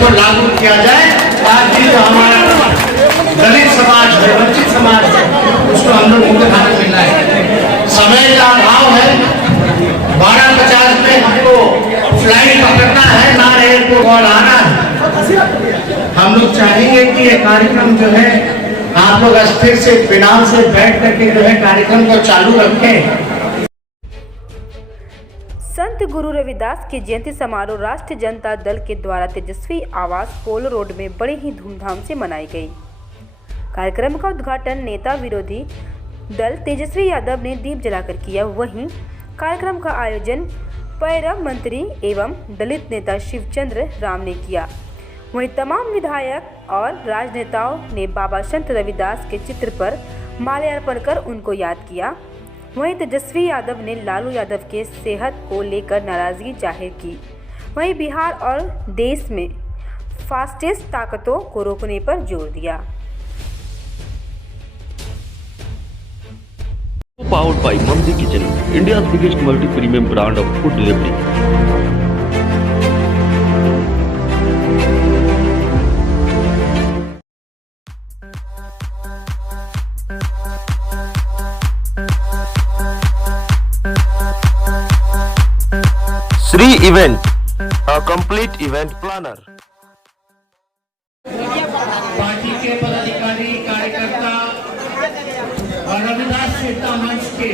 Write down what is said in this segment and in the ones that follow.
को लागू किया जाए ताकि जो हमारा दलित समाज है, वंचित समाज है, उसको हम लोग मुख्य धारा मिलना है। समय का अभाव है, 12:50 में हमको फ्लाइट पकड़ना है, ना एयरपोर्ट कॉल आना है। हम लोग चाहेंगे कि ये कार्यक्रम जो है आप लोग अस्थिर से इत्मीनान से बैठ करके जो है कार्यक्रम को चालू रखें। संत गुरु रविदास की जयंती समारोह राष्ट्रीय जनता दल के द्वारा तेजस्वी आवास पोलो रोड में बड़े ही धूमधाम से मनाई गई। कार्यक्रम का उद्घाटन नेता विरोधी दल तेजस्वी यादव ने दीप जलाकर किया। वहीं कार्यक्रम का आयोजन पर्यटन मंत्री एवं दलित नेता शिवचंद्र राम ने किया। वहीं तमाम विधायक और राजनेताओं ने बाबा संत रविदास के चित्र पर माल्यार्पण कर उनको याद किया। वहीं तेजस्वी यादव ने लालू यादव के सेहत को लेकर नाराजगी जाहिर की। वहीं बिहार और देश में फास्टेस्ट ताकतों को रोकने पर जोर दिया। Powered by Mamdi Kitchen, India's biggest multi-premium brand of food delivery. Sri Event, a complete event planner. Party के पदाधिकारी, कार्यकर्ता और रविदास चेतना मंच के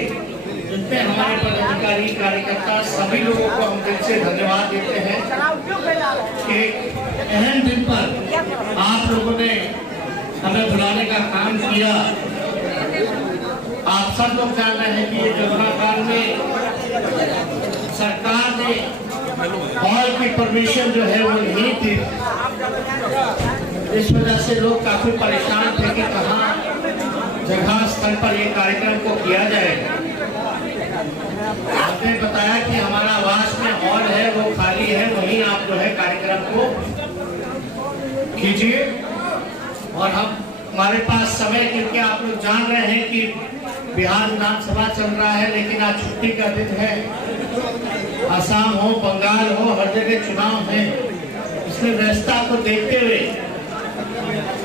जितने हमारे पदाधिकारी, कार्यकर्ता सभी लोगों को हम दिल से धन्यवाद देते हैं कि अहम दिन पर आप लोगों ने हमें बुलाने का काम किया। आप सब लोग जान रहे हैं कि ये कोरोना काल में सरकार ने हॉल की परमिशन जो है वो नहीं थी। इस वजह से लोग काफी परेशान थे कि कहाँ जगह स्थल पर ये कार्यक्रम को किया जाएगा। आपने बताया कि हमारा आवास में हॉल है वो खाली है, वहीं आप जो है कार्यक्रम को कीजिए। और हमारे पास समय, क्योंकि आप लोग जान रहे हैं कि बिहार विधानसभा चल रहा है, लेकिन आज छुट्टी का दिन है। असम हो, बंगाल हो, हर जगह चुनाव है। इसलिए व्यवस्था को देखते हुए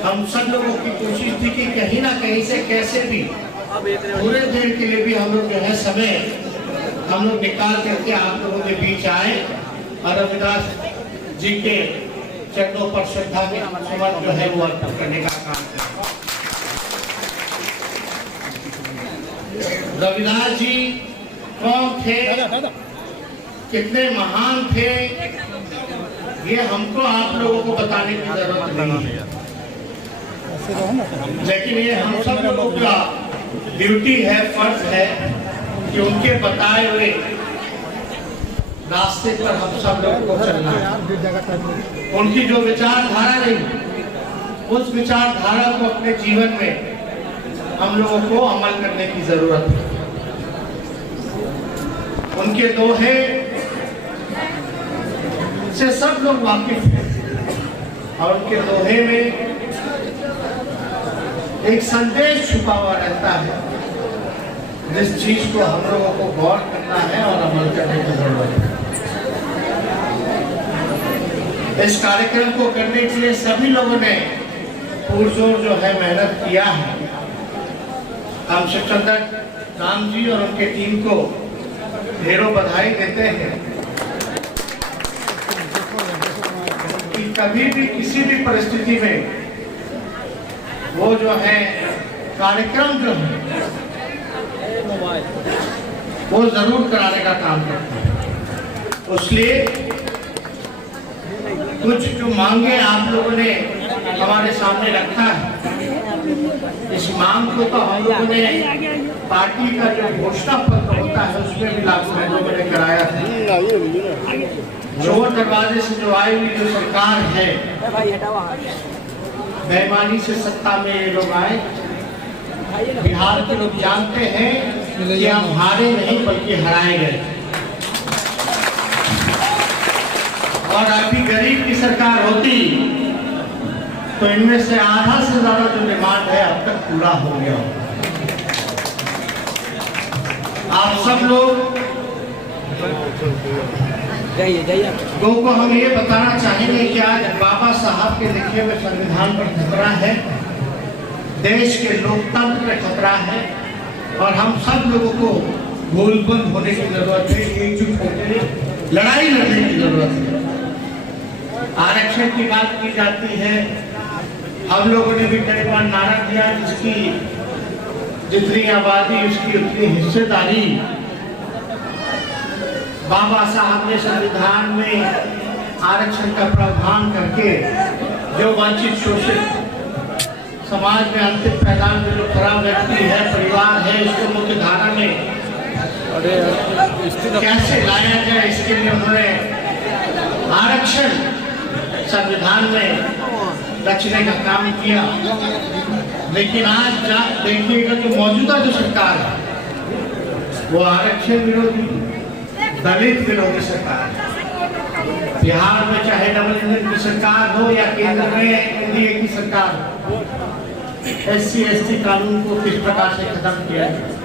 हम सब लोगों की कोशिश थी कि कहीं ना कहीं से कैसे भी पूरे दिन के लिए भी हम लोग जो है समय हम लोग निकाल करके आप लोगों के बीच आए और रविदास जी के चरणों पर श्रद्धा के सुमन जो है वो अर्पण करने का काम करें। रविदास जी कौन थे, कितने महान थे, ये हमको आप लोगों को बताने की जरूरत नहीं है, लेकिन ये हम सब लोगों का ड्यूटी है, फर्ज है कि उनके बताए हुए रास्ते पर हम सब लोगों को चलना है। उनकी जो विचारधारा रही, उस विचारधारा को अपने जीवन में हम लोगों को अमल करने की जरूरत है। उनके दोहे से सब लोग वाकिफ हैं और उनके दोहे में एक संदेश छुपा हुआ रहता है, जिस चीज को हम लोगों को गौर करना है और अमल करने की जरूरत है। इस कार्यक्रम को करने के लिए सभी लोगों ने पुरजोर जो है मेहनत किया है। हम शिवचंद्र राम जी और उनके टीम को ढेरों बधाई देते हैं कि कभी भी किसी भी परिस्थिति में वो जो है कार्यक्रम जो है वो जरूर कराने का काम करते हैं। इसलिए कुछ जो मांगे आप लोगों ने हमारे सामने रखा है, इस मांग को तो हम लोगों ने पार्टी का जो घोषणा पत्र होता है उसमें भी लागू हम लोगों ने कराया था। चोर दरवाजे से जो आई हुई जो सरकार है, बेईमानी से सत्ता में ये लोग आए। बिहार के लोग जानते हैं कि हम हारे नहीं बल्कि हराए गए। और अभी गरीब की सरकार होती तो इनमें से आधा से ज्यादा जो डिमांड है अब तक पूरा हो गया। आप सब लोग को हम ये बताना चाहेंगे कि आज बाबा साहब के लिखे हुए संविधान पर खतरा है, देश के लोकतंत्र पर खतरा है और हम सब लोगों को गोलबंद होने की जरूरत है, एकजुट होकर लड़ाई लड़ने की जरूरत है। आरक्षण की बात की जाती है, हम लोगों ने भी कई बार नारा दिया, जिसकी जितनी आबादी उसकी उतनी हिस्सेदारी। बाबा साहब ने संविधान में आरक्षण का प्रावधान करके जो वंचित शोषित समाज में अंतिम पैदान में जो खराब व्यक्ति है, परिवार है, इसको मुख्य धारा में कैसे लाया जाए, इसके लिए उन्होंने आरक्षण संविधान में रचने का काम किया। लेकिन आज देखिएगा कि मौजूदा जो सरकार है वो आरक्षण विरोधी, दलित विरोधी सरकार है। बिहार में चाहे डबल इंजन की सरकार हो या केंद्र में एनडीए की सरकार हो, SC/ST कानून को किस प्रकार से खत्म किया है।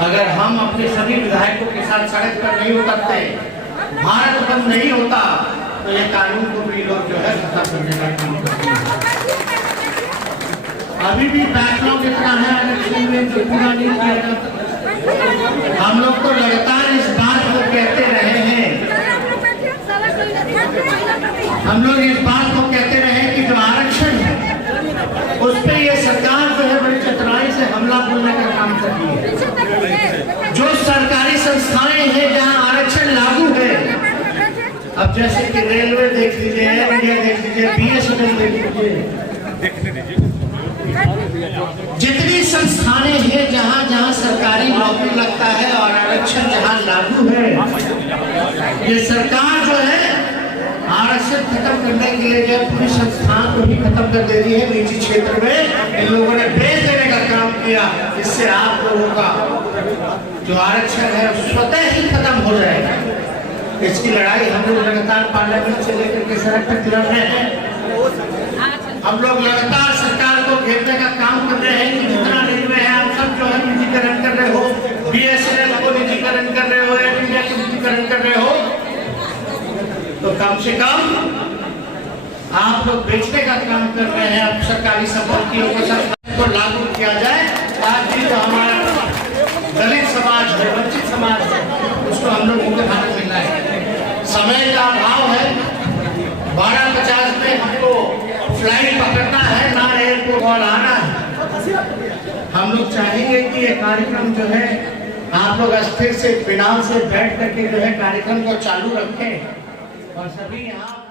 अगर हम अपने सभी विधायकों के साथ सड़क पर नहीं उतरते, भारत बंद नहीं होता, तो ये कानून को भी लोग जो है खत्म करने का काम करते हैं। अभी भी बैकलॉग इतना है आरक्षण में जो पूरा नहीं किया जाता। हम लोग तो लगातार इस बात को कहते रहे हैं, हम लोग इस बात को कहते रहे कि जो आरक्षण है उस पर ये सरकार जो है बड़ी चतुराई से हमला बोलने का काम कर रही है। जो सरकारी संस्थाएं हैं जहां आरक्षण लागू है, अब जैसे कि रेलवे देख लीजिए, इंडिया देख लीजिए, BSNL देख लीजिए, जितनी संस्थानें हैं जहां जहां सरकारी नौकरी लगता है और आरक्षण जहां लागू है, ये सरकार जो है आरक्षण खत्म करने के लिए जो पूरी संस्थान को भी खत्म कर दे रही है। निजी क्षेत्र में इन लोगों ने बेच देने का काम किया, इससे आप लोगों का जो आरक्षण है स्वतः ही खत्म हो जाएगा। इसकी लड़ाई हम लोग लगातार पार्लियामेंट से लेकर के सड़क तक लड़ रहे हैं। हम लोग लगातार सरकार को घेरने का काम कर रहे हैं कि जितना रेलवे है आप सब जो है निजीकरण कर रहे हो, BSNL को निजीकरण कर रहे हो, एयर इंडिया को निजीकरण कर रहे हो, तो कम से कम आप लोग बेचने का काम कर रहे हैं। अब सरकारी संपत्तियों को सरकार को लागू किया जाए, आज भी जो हमारा दलित समाज है, वंचित समाज है, उसको हम लोग मुख्य धारा मिल रहा है। समय का अभाव है, 12:50 में हमको फ्लाइट पकड़ना है, ना एयरपोर्ट और आना है। हम लोग चाहेंगे कि ये कार्यक्रम जो है आप लोग अस्थिर से बिना से बैठ करके जो है कार्यक्रम को चालू रखें और सभी यहाँ